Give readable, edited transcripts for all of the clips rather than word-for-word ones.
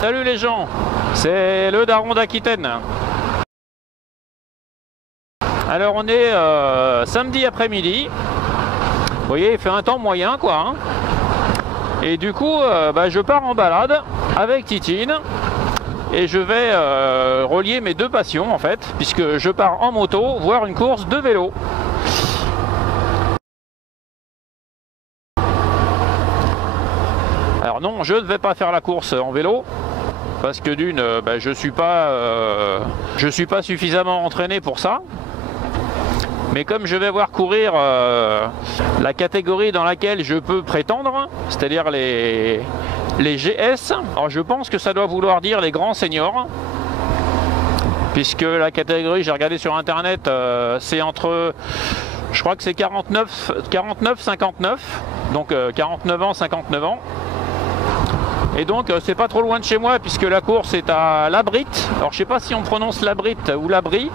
Salut les gens, c'est le Daron d'Aquitaine. Alors on est samedi après-midi. Vous voyez, il fait un temps moyen quoi. Hein. Et du coup, je pars en balade avec Titine. Et je vais relier mes deux passions en fait, puisque je pars en moto voir une course de vélo. Alors non, je ne vais pas faire la course en vélo, parce que d'une, je suis pas suffisamment entraîné pour ça. Mais comme je vais voir courir la catégorie dans laquelle je peux prétendre, c'est-à-dire les GS, alors je pense que ça doit vouloir dire les grands seniors, puisque la catégorie, j'ai regardé sur internet, c'est entre, je crois que c'est 49-59, donc 49 ans, 59 ans. Et donc c'est pas trop loin de chez moi, puisque la course est à Labritte. Alors je sais pas si on prononce Labritte ou Labri.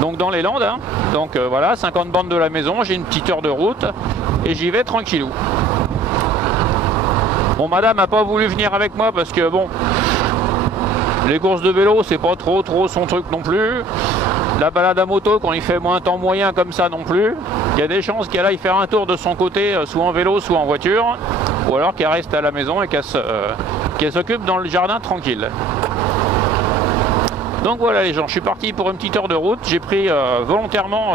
Donc dans les Landes, hein. Donc voilà, 50 bornes de la maison, j'ai une petite heure de route et j'y vais tranquillou. Bon, madame n'a pas voulu venir avec moi parce que bon, les courses de vélo c'est pas trop son truc non plus. La balade à moto quand il fait moins temps moyen comme ça non plus. Il y a des chances qu'elle aille faire un tour de son côté, soit en vélo, soit en voiture, ou alors qu'elle reste à la maison et qu'elle s'occupe dans le jardin tranquille. Donc voilà les gens, je suis parti pour une petite heure de route. J'ai pris volontairement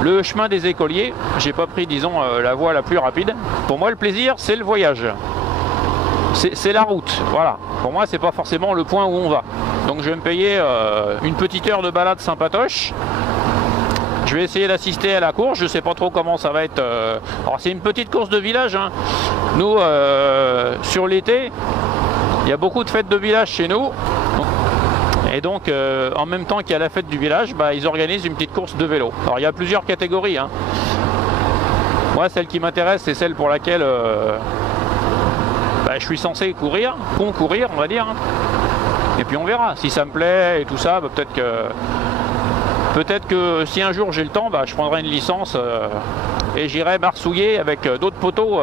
le chemin des écoliers. J'ai pas pris, disons, la voie la plus rapide. Pour moi, le plaisir, c'est le voyage. C'est la route, voilà. Pour moi, c'est pas forcément le point où on va. Donc je vais me payer une petite heure de balade sympatoche. Je vais essayer d'assister à la course. Je sais pas trop comment ça va être. Alors c'est une petite course de village. Hein. Nous, sur l'été, il y a beaucoup de fêtes de village chez nous. Et donc, en même temps qu'il y a la fête du village, ils organisent une petite course de vélo. Alors, il y a plusieurs catégories. Hein. Moi, celle qui m'intéresse, c'est celle pour laquelle je suis censé concourir, on va dire. Hein. Et puis, on verra. Si ça me plaît et tout ça, peut-être que si un jour j'ai le temps, je prendrai une licence et j'irai marsouiller avec d'autres poteaux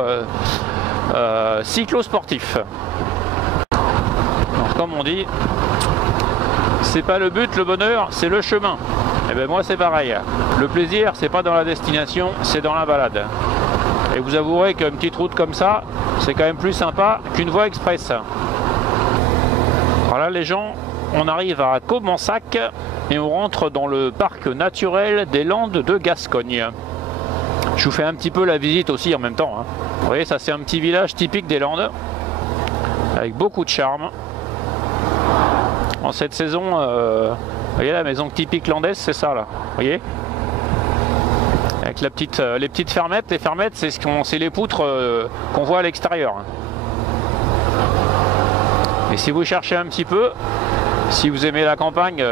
cyclosportifs. Donc, comme on dit... C'est pas le but, le bonheur, c'est le chemin. Et bien moi c'est pareil. Le plaisir, c'est pas dans la destination, c'est dans la balade. Et vous avouerez qu'une petite route comme ça, c'est quand même plus sympa qu'une voie express. Voilà les gens, on arrive à Comensac et on rentre dans le parc naturel des Landes de Gascogne. Je vous fais un petit peu la visite aussi en même temps. Hein. Vous voyez, ça c'est un petit village typique des Landes, avec beaucoup de charme. En cette saison, vous voyez la maison typique landaise, c'est ça là, vous voyez, avec les petites fermettes. Les fermettes, c'est les poutres qu'on voit à l'extérieur. Et si vous cherchez un petit peu, si vous aimez la campagne,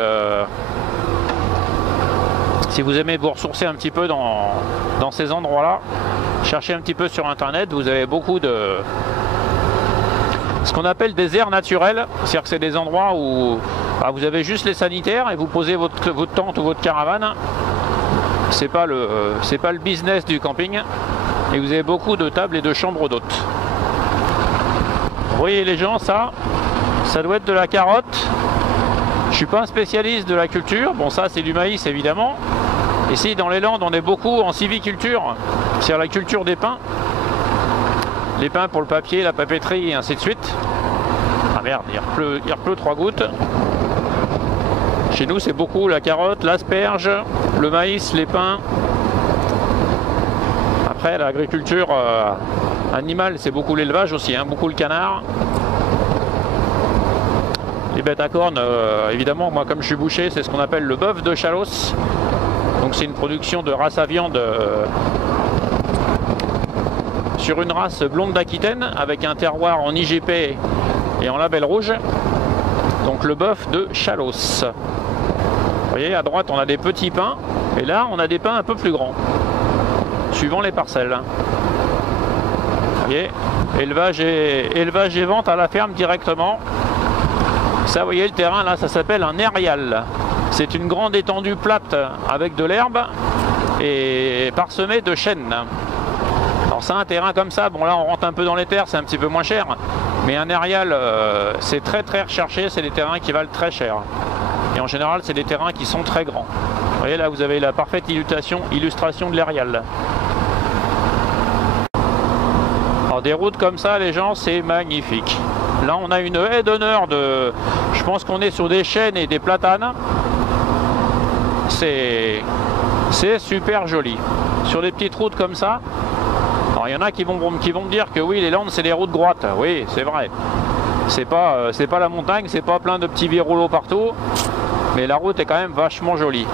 si vous aimez vous ressourcer un petit peu dans ces endroits-là, cherchez un petit peu sur internet, vous avez beaucoup de... ce qu'on appelle des aires naturelles, c'est-à-dire que c'est des endroits où vous avez juste les sanitaires et vous posez votre tente ou votre caravane. C'est pas le business du camping et vous avez beaucoup de tables et de chambres d'hôtes. Vous voyez les gens, ça doit être de la carotte. Je suis pas un spécialiste de la culture. Bon, ça c'est du maïs évidemment. Ici dans les Landes, on est beaucoup en sylviculture, c'est-à-dire la culture des pins. Les pins pour le papier, la papeterie et ainsi de suite. Ah merde, il repleut 3 gouttes. Chez nous c'est beaucoup la carotte, l'asperge, le maïs, les pins. Après l'agriculture animale, c'est beaucoup l'élevage aussi, hein, beaucoup le canard. Les bêtes à cornes, évidemment, moi comme je suis boucher, c'est ce qu'on appelle le bœuf de Chalosse. Donc c'est une production de race à viande sur une race blonde d'Aquitaine avec un terroir en IGP et en label rouge. Donc le bœuf de Chalosse. Vous voyez, à droite on a des petits pins et là on a des pins un peu plus grands, suivant les parcelles. Vous voyez, élevage et vente à la ferme directement. Ça, vous voyez le terrain là, ça s'appelle un aérial. C'est une grande étendue plate avec de l'herbe et parsemée de chênes. Alors ça, un terrain comme ça, bon là on rentre un peu dans les terres, c'est un petit peu moins cher. Mais un aérial, c'est très recherché, c'est des terrains qui valent très cher. Et en général, c'est des terrains qui sont très grands. Vous voyez là, vous avez la parfaite illustration de l'aérial. Alors des routes comme ça, les gens, c'est magnifique. Là, on a une haie d'honneur de... Je pense qu'on est sur des chênes et des platanes. C'est super joli. Sur des petites routes comme ça. Alors, il y en a qui vont me dire que oui, les Landes, c'est des routes droites. Oui, c'est vrai. C'est pas la montagne, c'est pas plein de petits viroulots partout. Mais la route est quand même vachement jolie.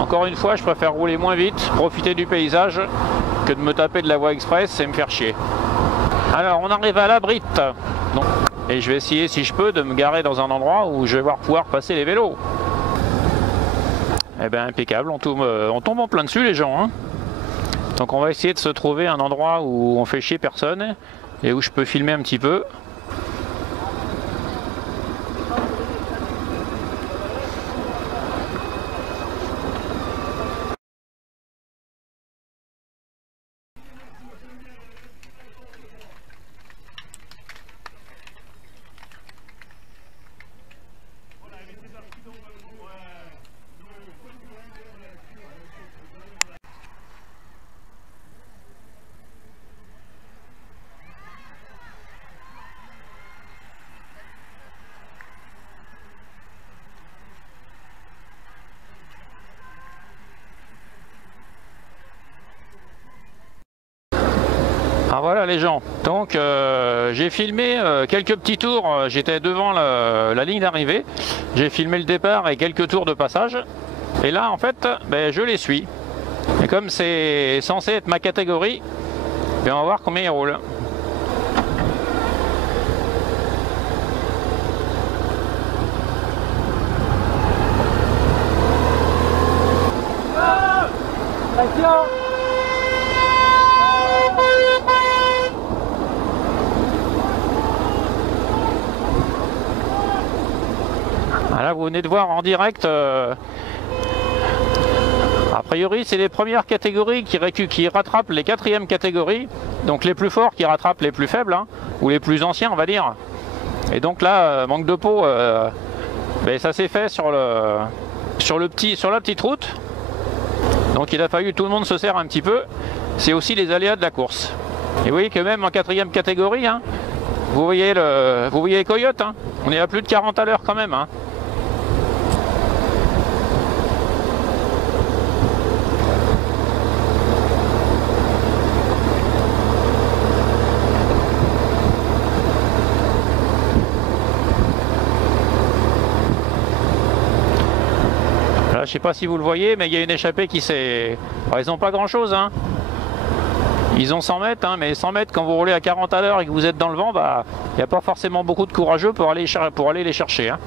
Encore une fois, je préfère rouler moins vite, profiter du paysage, que de me taper de la voie express et me faire chier. Alors, on arrive à la Brite. Et je vais essayer, si je peux, de me garer dans un endroit où je vais pouvoir passer les vélos. Eh bien, impeccable, on tombe en plein dessus, les gens. Hein. Donc, on va essayer de se trouver un endroit où on fait chier personne et où je peux filmer un petit peu. Ah voilà les gens, donc j'ai filmé quelques petits tours, j'étais devant la ligne d'arrivée, j'ai filmé le départ et quelques tours de passage, et là en fait je les suis, et comme c'est censé être ma catégorie, on va voir combien ils roulent. Là, vous venez de voir en direct, a priori, c'est les premières catégories qui rattrapent les quatrièmes catégories, donc les plus forts qui rattrapent les plus faibles, hein, ou les plus anciens, on va dire. Et donc là, manque de peau, ça s'est fait sur la petite route. Donc il a fallu que tout le monde se serre un petit peu. C'est aussi les aléas de la course. Et vous voyez que même en quatrième catégorie, hein, vous voyez les coyotes, hein, on est à plus de 40 à l'heure quand même. Hein. Je sais pas si vous le voyez, mais il y a une échappée qui s'est... ils n'ont pas grand chose, hein. Ils ont 100 mètres, hein, mais 100 mètres quand vous roulez à 40 à l'heure et que vous êtes dans le vent, il n'y a pas forcément beaucoup de courageux pour aller les chercher. Hein.